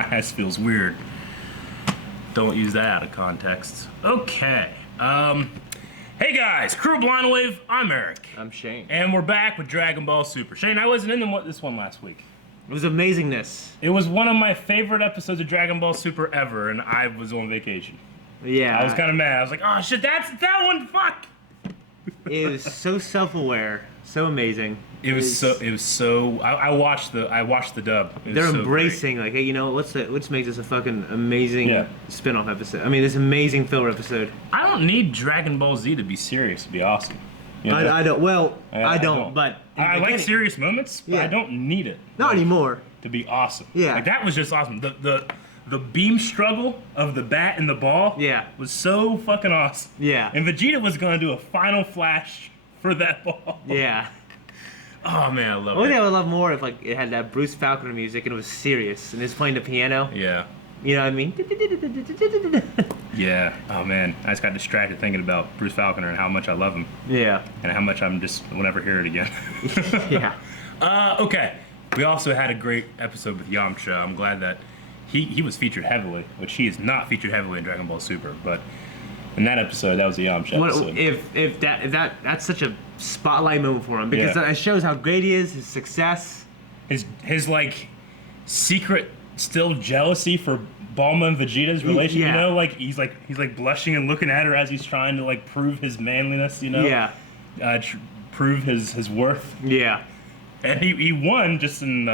My ass feels weird. Don't use that out of context. Okay. Hey guys, Crew Blind Wave, I'm Eric. I'm Shane. And we're back with Dragon Ball Super. Shane, I wasn't in this one last week. It was amazingness. It was one of my favorite episodes of Dragon Ball Super ever, and I was on vacation. Yeah. I was kind of mad. I was like, oh shit, that's that one, fuck! It was so self-aware, so amazing. It was so. I watched the dub. They're so embracing, great. like, hey, you know, let's make this a fucking amazing Yeah. spin-off episode. I mean, this amazing filler episode. I don't need Dragon Ball Z to be serious to be awesome. You know? I don't. Well, I I don't. don't. But I like serious moments, but Yeah. I don't need it. Not anymore. To be awesome. Yeah. Like that was just awesome. The beam struggle of the bat and the ball. Yeah. Was so fucking awesome. Yeah. And Vegeta was gonna do a final flash for that ball. Yeah. Oh man, I love Only it. thing I would love more if like it had that Bruce Falconer music and it was serious and it's playing the piano. Yeah. You know what I mean? Yeah. Oh man, I just got distracted thinking about Bruce Falconer and how much I love him Yeah. and how much I'm just will never hear it again. Yeah. Okay. We also had a great episode with Yamcha. I'm glad that he was featured heavily, which he is not featured heavily in Dragon Ball Super, but in that episode, that was a Yamcha episode. If that's such a spotlight moment for him because Yeah. it shows how great he is, his success. His like secret still jealousy for Bulma and Vegeta's relation, Yeah. you know, like he's like blushing and looking at her as he's trying to like prove his manliness, you know, Yeah. Prove his worth, Yeah. and he won just in.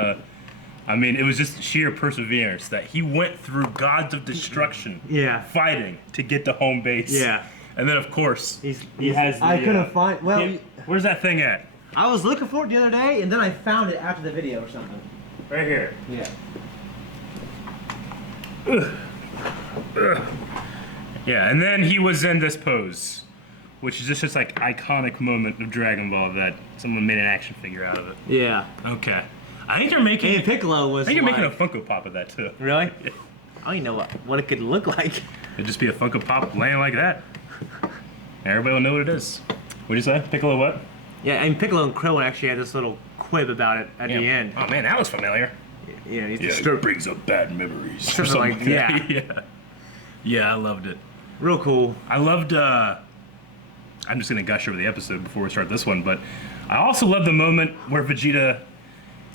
I mean, it was just sheer perseverance that he went through gods of destruction, Yeah. fighting to get to home base, Yeah. and then of course He has. I the, couldn't find. Well, yeah, where's that thing at? I was looking for it the other day, and then I found it after the video or something. Right here. Yeah. Yeah, and then he was in this pose, which is just like iconic moment of Dragon Ball that someone made an action figure out of it. Yeah. Okay, I think you're making. And Piccolo was. I think you're making a like- Funko Pop of that too. Really? Yeah. I don't even know what it could look like. It'd just be a Funko Pop laying like that. Everybody will know what it is. What'd you say? Piccolo what? Yeah, and Piccolo and Krillin actually had this little quib about it at the end. Oh man, that was familiar. Yeah, he's it brings up bad memories. Or Something something like- like that. Yeah. Yeah, I loved it. real cool. I loved, I'm just gonna gush over the episode before we start this one, but I also loved the moment where Vegeta,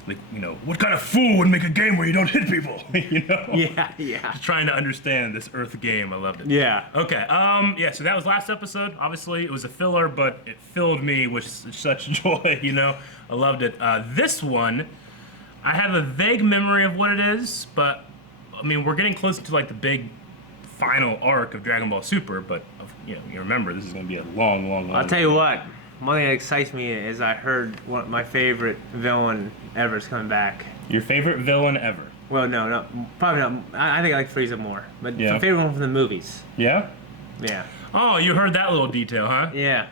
like, you know, what kind of fool would make a game where you don't hit people? You know? Yeah, yeah. Just trying to understand this Earth game. I loved it. Yeah. Okay, yeah, so that was last episode. Obviously, it was a filler, but it filled me with such joy, you know? I loved it. This one, I have a vague memory of what it is, but, I mean, we're getting close to, like, the big final arc of Dragon Ball Super, but, you know, you remember, this is going to be a long I'll tell you what. One thing that excites me is I heard my favorite villain ever is coming back. Your favorite villain ever? Well, no, probably not. I think I like Frieza more, but Yeah. my favorite one from the movies. Yeah? Yeah. Oh, you heard that little detail, huh? Yeah.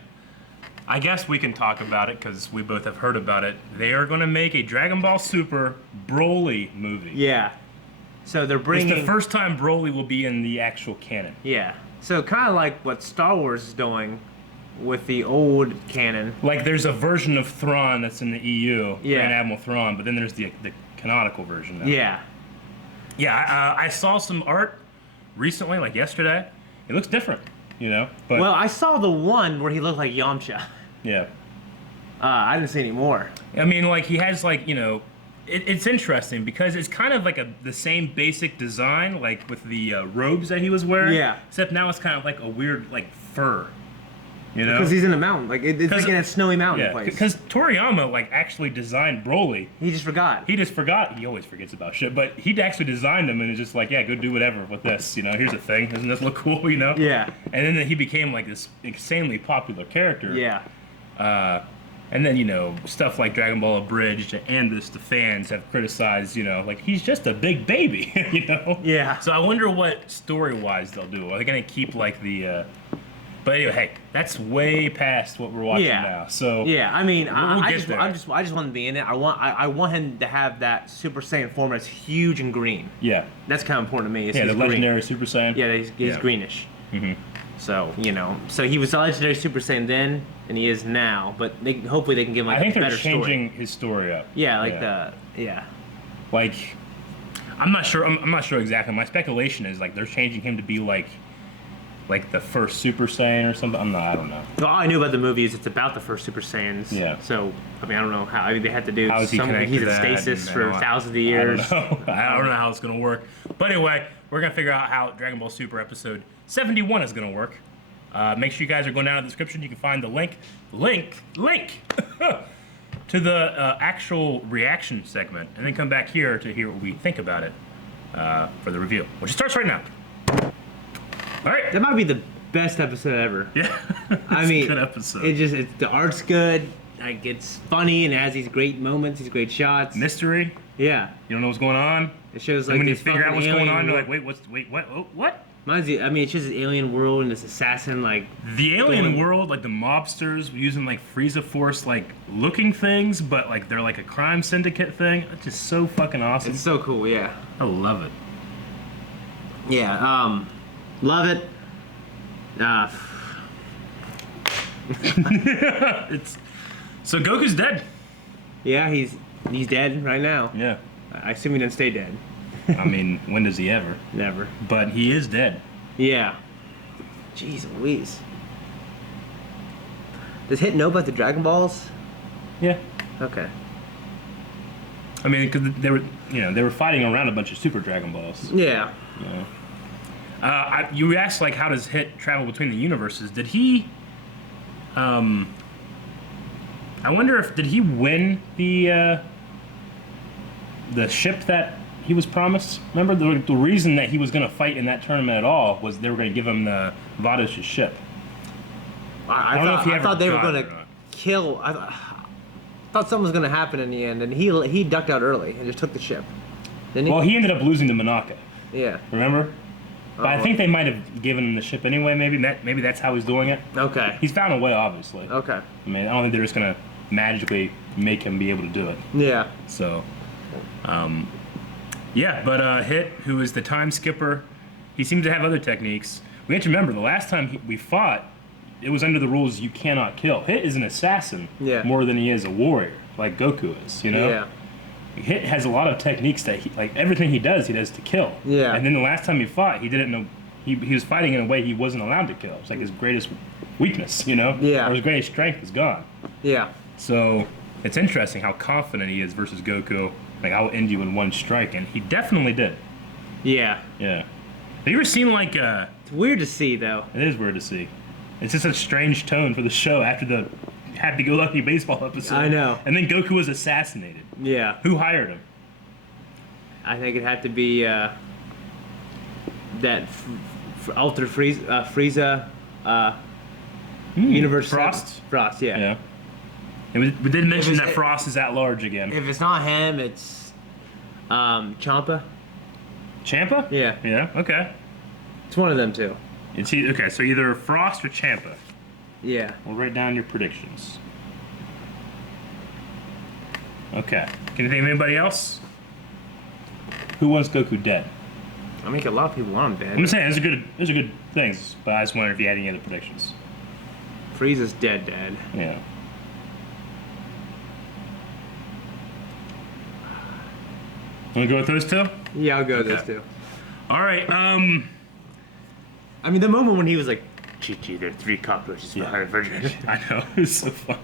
I guess we can talk about it because we both have heard about it. They are going to make a Dragon Ball Super Broly movie. Yeah. So they're bringing. It's the first time Broly will be in the actual canon. Yeah. So kind of like what Star Wars is doing with the old canon. Like there's a version of Thrawn that's in the EU, Yeah. Grand Admiral Thrawn, but then there's the canonical version now. Yeah. Yeah, I saw some art recently, like yesterday. It looks different, you know? But Well, I saw the one where he looked like Yamcha. yeah. I didn't see any more. I mean, like he has like, you know, it's interesting because it's kind of like the same basic design, like with the robes that he was wearing. Yeah. Except now it's kind of like a weird like fur, you know? Because he's in a mountain. Like, it's like in a snowy mountain Yeah, place. because Toriyama like actually designed Broly. He just forgot. He just forgot. He always forgets about shit, but he actually designed him and is just like, yeah, go do whatever with this. You know, here's a thing. Doesn't this look cool? You know? Yeah. And then he became like this insanely popular character. Yeah. And then, you know, stuff like Dragon Ball Abridged and the fans have criticized, you know, like he's just a big baby, you know? Yeah. So I wonder what story-wise they'll do. Are they going to keep like the, but anyway, hey, that's way past what we're watching now. So Yeah, I mean, we'll I get just there. want him to be in it. I want him to have that Super Saiyan form that's huge and green. yeah. That's kind of important to me. Yeah, the he's green. legendary Super Saiyan. Yeah, he's Yeah. greenish. Mm-hmm. So, you know, so he was a legendary Super Saiyan then, and he is now. But hopefully they can give him like I think a they're better changing story. his story up. Yeah, like yeah. yeah. Like, I'm not sure. I'm not sure exactly. My speculation is like they're changing him to be like the first Super Saiyan or something. I don't know. Well, all I knew about the movie is it's about the first Super Saiyans. Yeah. So I mean, I don't know how. I mean, they had to do How is he something. connected He's to in that? stasis And for thousands of years. I don't know. I don't know how it's gonna work. But anyway, we're gonna figure out how Dragon Ball Super episode 71 is gonna work. Make sure you guys are going down in the description. You can find the link to the actual reaction segment, and then come back here to hear what we think about it for the review, which starts right now. All right. That might be the best episode ever. Yeah. I mean, a good episode. The art's good. Like, it's funny and it has these great moments, these great shots. Mystery. Yeah. You don't know what's going on. It shows like And when you this figure out what's fucking going on, alien you're like, what? Oh, what? Reminds you, I mean, it's just an alien world and this assassin, like... The alien going- world, like the mobsters using like Frieza Force like looking things, but like they're like a crime syndicate thing. It's just so fucking awesome. It's so cool, yeah. I love it. Yeah, love it. It's so Goku's dead. Yeah, he's dead right now. Yeah. I assume he didn't stay dead. I mean, when does he ever? Never. But he is dead. Yeah. Jeez Louise. Does Hit know about the Dragon Balls? Yeah. Okay. I mean, because they were fighting around a bunch of Super Dragon Balls. Yeah. Yeah. You asked like, how does Hit travel between the universes? Did he? I wonder if did he win the ship that he was promised? Remember the reason that he was going to fight in that tournament at all was they were going to give him the Vados's ship. I don't know if he ever thought they were got it going or to not. kill... I thought something was going to happen in the end, and he ducked out early and just took the ship. Didn't he? Well, he ended up losing to Monaka. Yeah. Remember? But I think they might have given him the ship anyway. Maybe that's how he's doing it. Okay. He's found a way, obviously. Okay. I mean, I don't think they're just gonna magically make him be able to do it. Yeah. So, yeah. But Hit, who is the time skipper, he seems to have other techniques. We have to remember the last time we fought, it was under the rules you cannot kill. Hit is an assassin more than he is a warrior, like Goku is. You know. Yeah. Hit has a lot of techniques that like everything he does to kill. Yeah. And then the last time he fought, he didn't know he was fighting in a way he wasn't allowed to kill. It's like his greatest weakness, you know? Yeah. Or his greatest strength is gone. Yeah. So it's interesting how confident he is versus Goku. Like I'll end you in one strike, and he definitely did. Yeah. Yeah. Have you ever seen like It's weird to see, though. it is weird to see. It's just a strange tone for the show after the Happy-Go-Lucky baseball episode. I know. And then Goku was assassinated. Yeah. Who hired him? I think it had to be that Ultra Frieza Universe Frost? 7. Frost, yeah. Yeah. We did mention it's- that Frost is at large again. If it's not him, it's Champa. Champa? Yeah. Yeah, okay. It's one of them two. Okay, so either Frost or Champa. Yeah. We'll write down your predictions. Okay. Can you think of anybody else? Who wants Goku dead? I mean, a lot of people want him dead. I'm just saying, those are good things, but I just wonder if you had any other predictions. Frieza's dead. Yeah. Want to go with those two? Yeah, I'll go with those Okay. two. All right. I mean, the moment when he was like, Chi-Chi, there are 3 cockroaches behind a virgin. I know. It's so fun.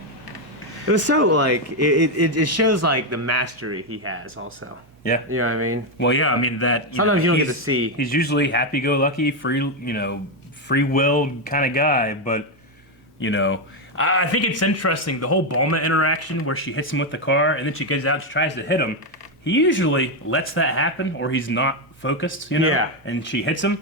It was so, like, it shows, like, the mastery he has, also. Yeah. You know what I mean? Well, yeah. I mean that. Sometimes you don't get he's- to see. He's usually happy-go-lucky, free will kind of guy, but I think it's interesting the whole Bulma interaction where she hits him with the car and then she goes out and she tries to hit him. He usually lets that happen, or he's not focused, Yeah. and she hits him.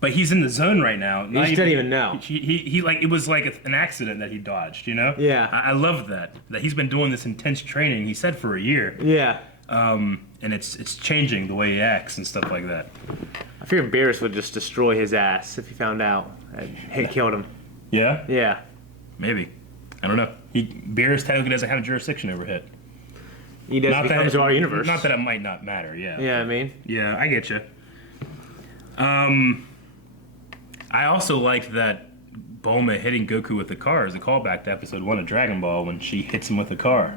But he's in the zone right now. He just didn't even know. He like it was like an accident that he dodged, Yeah. I love that he's been doing this intense training. He said for a year. Yeah. And it's changing the way he acts and stuff like that. I fear Beerus would just destroy his ass if he found out and Hit killed him. Yeah, Yeah. maybe. I don't know. Beerus technically doesn't have jurisdiction over Hit. He does become to our universe. Not that it might not matter. Yeah. Yeah, I mean. Yeah, I get you. I also like that Bulma hitting Goku with the car is a callback to episode 1 of Dragon Ball when she hits him with the car.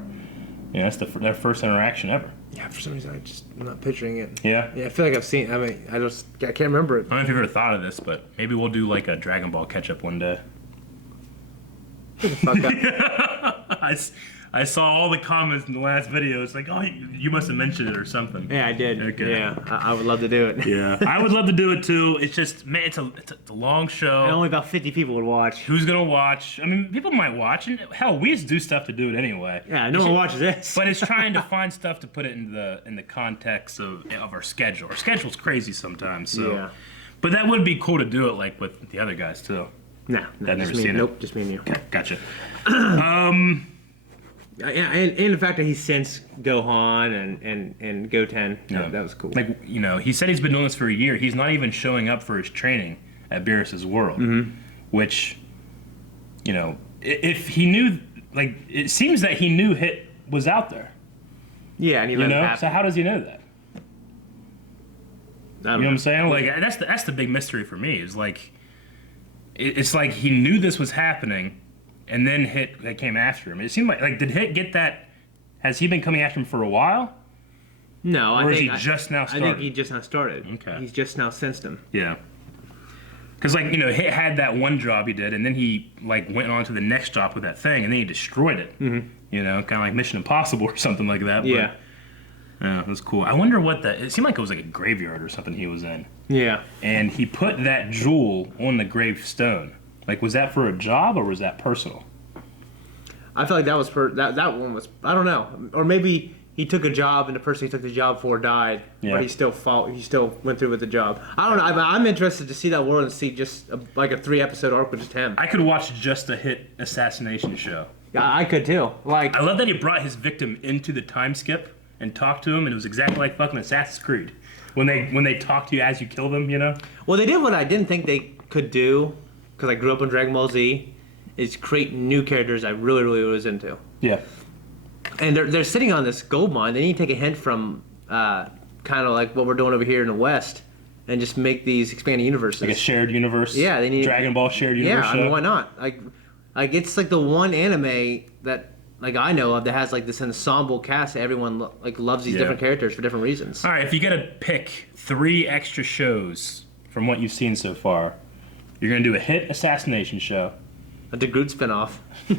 Yeah, that's their first interaction ever. Yeah, for some reason I'm not picturing it. Yeah? Yeah, I feel like I've seen. I mean, I can't remember it. I don't know if you've ever thought of this, but maybe we'll do like a Dragon Ball catch-up one day. Get the fuck up. I saw all the comments in the last video. It's like, oh, you must have mentioned it or something. Yeah, I did. Okay. Yeah, I would love to do it. Yeah, I would love to do it too. It's just, man, it's a long show. And only about 50 people would watch. Who's gonna watch? I mean, people might watch, and hell, we just do stuff to do it anyway. Yeah, no one watches this. But it's trying to find stuff to put it in the context of our schedule. Our schedule's crazy sometimes, so. Yeah. But that would be cool to do it like with the other guys too. No, I've never just me. seen it. Nope, just me and you. Okay, gotcha. Yeah, and the fact that he's since Gohan and Goten, Yeah. that was cool. Like, you know, he said he's been doing this for a year. He's not even showing up for his training at Beerus's World, which, you know, if he knew, like, it seems that he knew Hit was out there. Yeah, and he You let it know, happen. so how does he know that? I don't You know what I'm saying? Like, that's the big mystery for me. Is like, it's like he knew this was happening, and then Hit came after him. It seemed like did Hit get that? Has he been coming after him for a while? No, Or is he just now I think started? he just now started. Okay. He's just now sensed him. Yeah. Because like, you know, Hit had that one job he did, and then he like went on to the next job with that thing, and then he destroyed it. Mm-hmm. You know, kind of like Mission Impossible or something like that. Yeah. But, yeah, it was cool. I wonder what that. It seemed like it was like a graveyard or something he was in, Yeah. and he put that jewel on the gravestone. Like, was that for a job or was that personal? I feel like that was that one was, I don't know, or maybe he took a job and the person he took the job for died, Yeah. but he still went through with the job. I don't know. I'm interested to see that world and see just like a 3-episode arc with just him. I could watch just a Hit assassination show. I could too. Like, I love that he brought his victim into the time skip and talked to him, and it was exactly like fucking Assassin's Creed. When they talk to you as you kill them, you know? well, they did what I didn't think they could do, because I grew up on Dragon Ball Z, is create new characters I really, really was into. Yeah. And they're sitting on this gold mine. They need to take a hint from kind of like what we're doing over here in the West, and just make these expanding universes. Like a shared universe. Yeah, they need Dragon Ball shared universe. Yeah, I mean, why not? Like it's like the one anime that like I know of that has like this ensemble cast that everyone like loves these Yeah. different characters for different reasons. All right, if you get to pick 3 extra shows from what you've seen so far, you're gonna do a Hit assassination show. The Groot spinoff.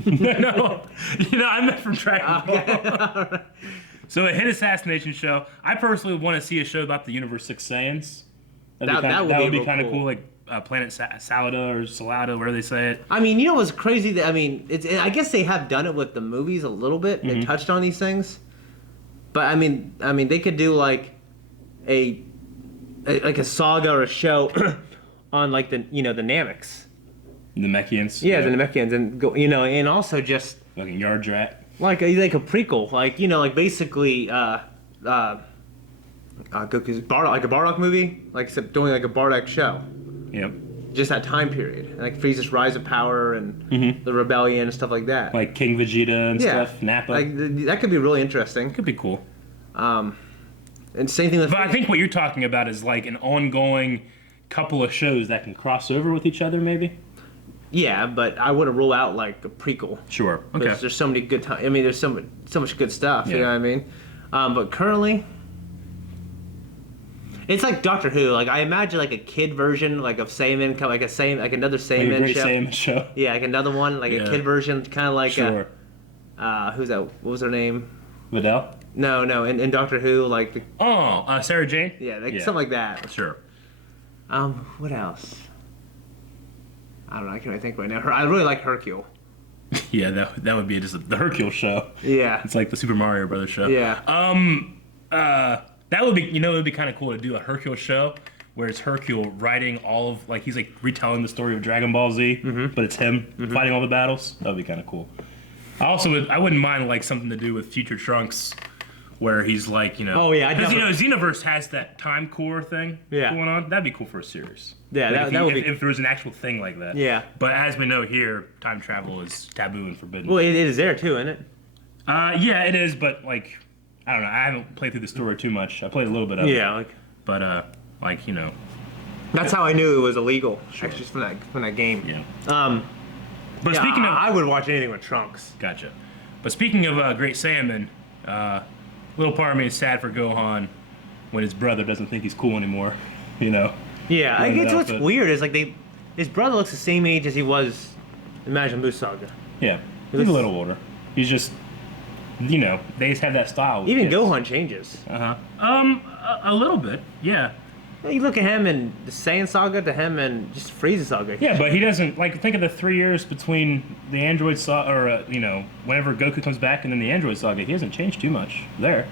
No, you know, I meant from Dragon Ball. So a Hit assassination show. I personally want to see a show about the Universe 6 Saiyans. That would be real kind of cool. cool, like Planet Salada or Salada, whatever they say it. I mean, you know what's crazy? That I mean, I guess they have done it with the movies a little bit and touched on these things. But I mean, they could do like a saga or a show on like the the Namekians. The Mechians. Yeah, the Namekians, and go, and also just Fucking Yardrat. like a prequel, like basically Goku's like a Bardock movie, like except doing like a Bardock show. Yep. Just that time period, like Frieza's rise of power and the rebellion and stuff like that. Like King Vegeta and yeah, stuff. Nappa. like that could be really interesting. Could be cool. And same thing with. But I think what you're talking about is like an ongoing couple of shows that can cross over with each other, maybe. Yeah, but I wouldn't rule out like a prequel. Sure. Okay. Because there's so many good time. I mean, there's so much good stuff. You Yeah. know what I mean? But currently, it's like Doctor Who. Like I imagine like a kid version, like of Saiyaman, like another Like a Saiyaman great show. Saiyaman show. Yeah, like another one, like Yeah. a kid version, kind of like Sure. who's that? What was her name? Vidal? No, in Doctor Who, like Sarah Jane? yeah, something like that. Sure. What else? I don't know. I can't think right now. I really like Hercule. Yeah, that would be just the Hercule show. Yeah. It's like the Super Mario Brothers show. Yeah. That would be, it would be kind of cool to do a Hercule show where it's Hercule writing all of, like, he's like retelling the story of Dragon Ball Z, but it's him fighting all the battles. That would be kind of cool. I wouldn't mind like something to do with Future Trunks, where he's like, Oh, yeah, I because definitely- Xenoverse has that time core thing Yeah. going on. That'd be cool for a series. Yeah, Like, that would be. if there was an actual thing like that. Yeah. But as we know here, time travel is taboo and forbidden. Well, it is there too, isn't it? Yeah, it is, but like, I don't know. I haven't played through the story too much. I played a little bit of it. Yeah, like But like, that's how I knew it was illegal. Actually, just from that game. yeah. But Yeah, speaking of, I would watch anything with Trunks. gotcha. But speaking of Great Saiyaman, little part of me is sad for Gohan when his brother doesn't think he's cool anymore. You know. Yeah, I Doing guess that what's outfit. weird is like his brother looks the same age as he was in Majin Buu Saga. Yeah, he's looks- a little older. He's just, you know, they just have that style. with Even kids. Gohan changes. A little bit, yeah. You look at him in the Saiyan Saga to him and just Frieza Saga. Yeah, but he doesn't, like, think of the 3 years between the Android Saga, or, you know, whenever Goku comes back and then the Android Saga, he hasn't changed too much there.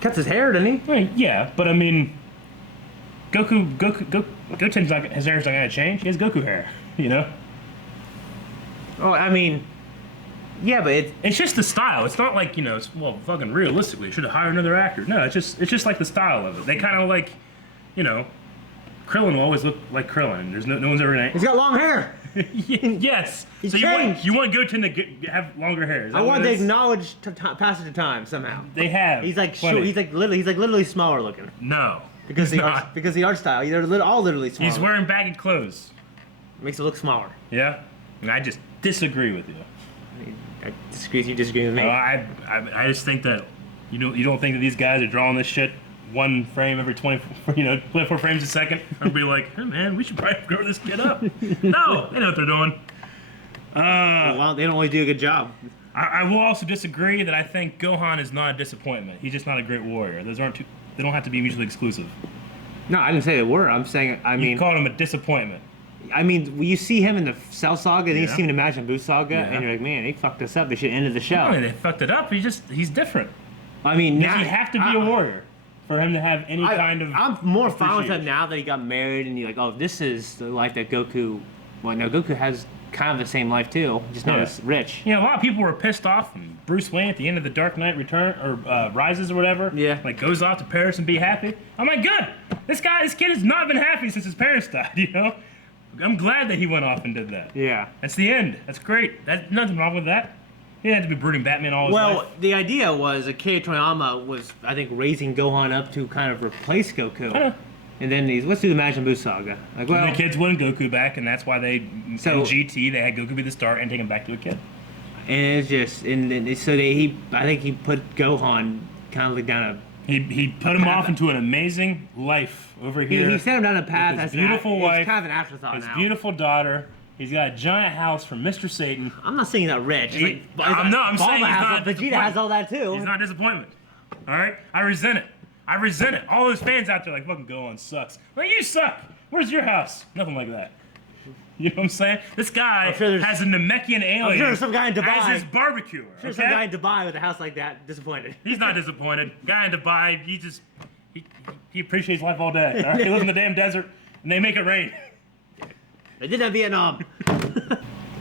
Cuts his hair, didn't he? I mean, yeah, but I mean, Goten's not, his hair's not gonna change. He has Goku hair, you know? Oh, I mean, yeah, but It's just the style. It's not like, you know, it's, well, fucking realistically, should have hired another actor. No, it's just like the style of it. They kind of like, you know, Krillin will always look like Krillin. There's no one's ever gonna. he's got long hair. Yes. He so changed. you want Goten to have longer hair? Is that I what want it to is? acknowledge passage of time somehow. They have. He's like plenty. short. He's like literally smaller looking No. because he's the not. art, because the art style. They're all literally smaller. He's wearing baggy clothes. Makes it look smaller. Yeah. And I just disagree with you. I disagree. You disagree with me. I just think that you don't think that these guys are drawing this shit one frame every 24 frames a second and be like, hey man, we should probably grow this kid up. No, they know what they're doing. Well, they don't always do a good job. I will also disagree that I think Gohan is not a disappointment. He's just not a great warrior. Those aren't they don't have to be mutually exclusive. No, I didn't say they were. I'm saying. You called him a disappointment. I mean, when you see him in the Cell Saga, then you Yeah. see him in the Majin Buu Saga, Yeah. and you're like, man, they fucked us up. They should have ended the show. I mean, they fucked it up. He's different. I mean, Does now he have to be a warrior for him to have any kind of? I'm more fine with him appreciation? now that he got married, and you're like, oh, this is the life that Goku. Well, no, Goku has kind of the same life too, just not Yeah. as rich. You know, a lot of people were pissed off when Bruce Wayne at the end of the Dark Knight Return or Rises or whatever. Yeah. Like goes off to Paris and be happy. I'm like, good. This kid has not been happy since his parents died. You know, I'm glad that he went off and did that. Yeah. That's the end. That's great. That's nothing wrong with that. He didn't have to be brooding Batman all his Well, life. the idea was Akira Toriyama was, I think, raising Gohan up to kind of replace Goku. know. And then let's do the Majin Buu Saga. Like, well, And the kids wanted Goku back, and that's why in So- GT they had Goku be the star and take him back to a kid. and it's just, so I think he put Gohan kind of like down a. He put him off into an amazing life over here. He sent him down a path with his that's beautiful it's wife, kind of an afterthought his now. beautiful daughter. He's got a giant house from Mr. Satan. I'm not saying he's not rich. He- Like, I'm saying Bulma he's has not all, Vegeta disappointed. has all that too. He's not a disappointment. All right, I resent it. I resent it. All those fans out there like fucking Gohan sucks. Like you suck. Where's your house? Nothing like that. You know what I'm saying? This guy I'm sure there's- has a Namekian alien sure there's some guy in Dubai. as his barbecuer. There's Okay? some guy in Dubai with a house like that, disappointed. He's not disappointed. Guy in Dubai, he appreciates life all day. All right? He lives in the damn desert, and they make it rain. They did that Vietnam.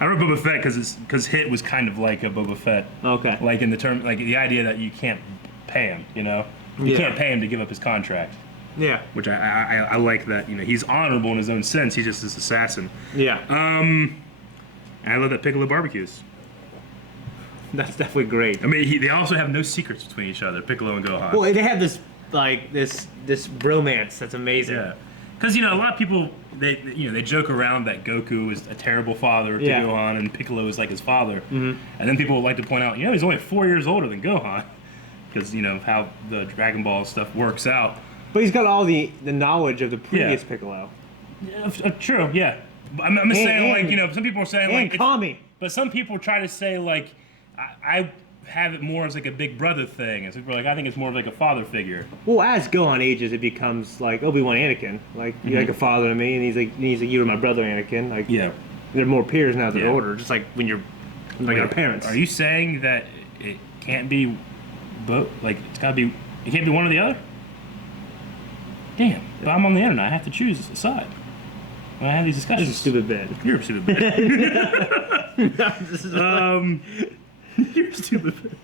I wrote Boba Fett because Hit was kind of like a Boba Fett. Okay. Like in the term, like the idea that you can't pay him. You know, you Yeah. can't pay him to give up his contract. Yeah. Which I like that. You know, he's honorable in his own sense. He's just this assassin. Yeah. And I love that Piccolo barbecues. That's definitely great. I mean, they also have no secrets between each other, Piccolo and Gohan. Well, they have this like this bromance that's amazing. Yeah, because you know a lot of people they joke around that Goku is a terrible father to Yeah. Gohan and Piccolo is like his father, and then people like to point out he's only 4 years older than Gohan, because you know how the Dragon Ball stuff works out. But he's got all the knowledge of the previous Yeah. Piccolo. Yeah, true, yeah. But I'm just saying and- like some people are saying And like Kami. but some people try to say like I have it more as like a big brother thing, and some people are like I think it's more of like a father figure. Well, as Gohan ages, it becomes like Obi-Wan Anakin. Like you're like a father to me, and he's like you were my brother Anakin. Like Yeah. they're more peers now than Yeah. older. Just like when you're like our parents. Are you saying that it can't be both? Like it's gotta be. It can't be one or the other. Damn. But I'm on the internet. I have to choose a side. When I have these discussions. This is a stupid bit. You're a stupid bitch. This is You're a stupid bitch.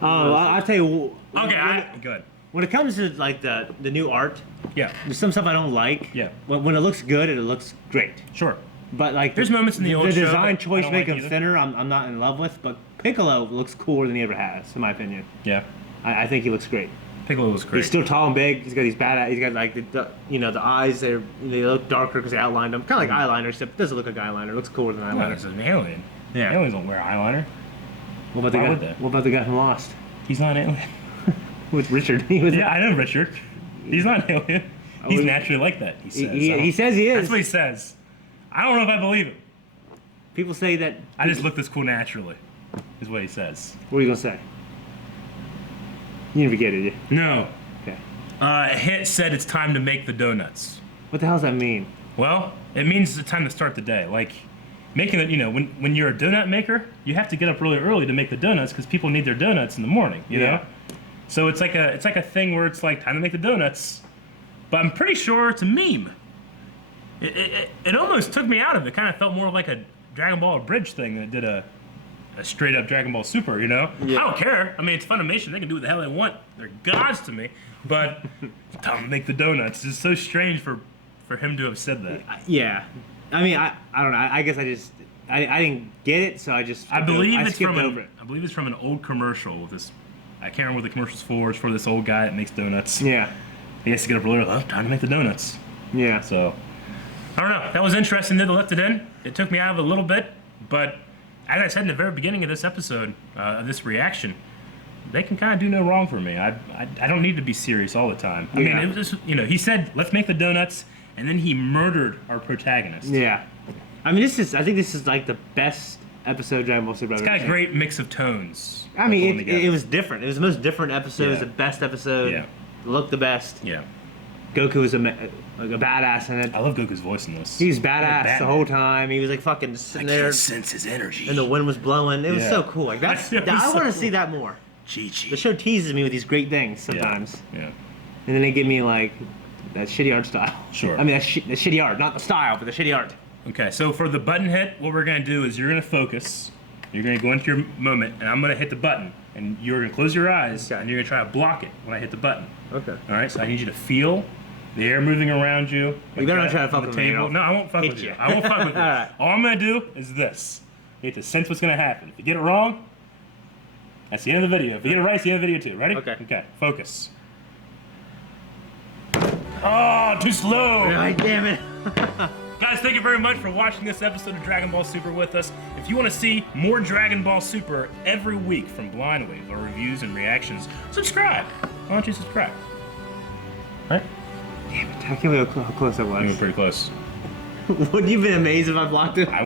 I'll tell you. Okay. Good. When it comes to like the new art, Yeah. there's some stuff I don't like. Yeah. When it looks good, it looks great. Sure. But like There's moments in the old show design that I choice don't make like him either. thinner. I'm not in love with, but Piccolo looks cooler than he ever has, in my opinion. Yeah. I think he looks great. Piccolo was great. He's still tall and big. He's got these bad. He's got like the eyes. They look darker because they outlined them, kind of like eyeliner. Except it doesn't look like eyeliner. It looks cooler than Well, eyeliner. it's an alien. Yeah. Aliens don't wear eyeliner. What about the Why guy? would they? What about the guy from Lost? He's not an alien. With Richard. He was. Yeah, I know Richard. He's not an alien. He's Oh, naturally like that. He says. He says he is. That's what he says. I don't know if I believe it. People say that. I just look this cool naturally. Is what he says. What are you gonna say? You didn't forget it, did you? No. Okay. Hit said it's time to make the donuts. What the hell does that mean? Well, it means it's time to start the day. Like making it, when you're a donut maker, you have to get up really early to make the donuts because people need their donuts in the morning. You know. So it's like a thing where it's like time to make the donuts, but I'm pretty sure it's a meme. It almost took me out of it. Kind of felt more like a Dragon Ball Abridged thing than it did a straight up Dragon Ball Super. Yeah. I don't care. I mean, it's Funimation. They can do what the hell they want. They're gods to me. But time to make the donuts. It's so strange for him to have said that. Yeah. I mean, I don't know. I guess I didn't get it, so I just. I believe it's skipped from over it. I believe it's from an old commercial with this. I can't remember what the commercial's for. It's for this old guy that makes donuts. Yeah. He has to get up early. Oh, time to make the donuts. Yeah. So, I don't know. That was interesting that they left it in. It took me out of it a little bit, but as I said in the very beginning of this episode, of this reaction, they can kind of do no wrong for me. I don't need to be serious all the time. I mean, it was just, he said, let's make the donuts, and then he murdered our protagonist. Yeah. I mean, I think this is like the best episode of Dragon Ball Super. It's got a great mix of tones. I mean, it was different. It was the most different episode. It was Yeah. the best episode. Yeah. Looked the best. Yeah. Goku was like a badass in it. I love Goku's voice in this. He was badass Like the whole time. He was like fucking sitting there, sense his energy. and the wind was blowing. It was Yeah. so cool. Like that's. It was I so want to cool. see that more. Chi-Chi. The show teases me with these great things sometimes, Yeah. and then they give me like that shitty art style. Sure. I mean, that shitty art, not the style, but the shitty art. Okay, so for the button hit, what we're going to do is you're going to focus. You're going to go into your moment, and I'm going to hit the button. And you're going to close your eyes, Okay. and you're going to try to block it when I hit the button. Okay. All right, so I need you to feel the air moving around you. You better not try to on fuck the with me, table. you No, I won't fuck Hit with you. you. I won't fuck with you. All right. All I'm going to do is this. You have to sense what's going to happen. If you get it wrong, that's the end of the video. If you get it right, it's the end of the video too. Ready? Okay. Okay, focus. Oh, too slow. God damn it. Guys, thank you very much for watching this episode of Dragon Ball Super with us. If you want to see more Dragon Ball Super every week from Blind Wave, our reviews and reactions, subscribe. Why don't you subscribe? Right? Damn it. I can't believe how close I You were was. pretty close. Would you have been amazed if I blocked it?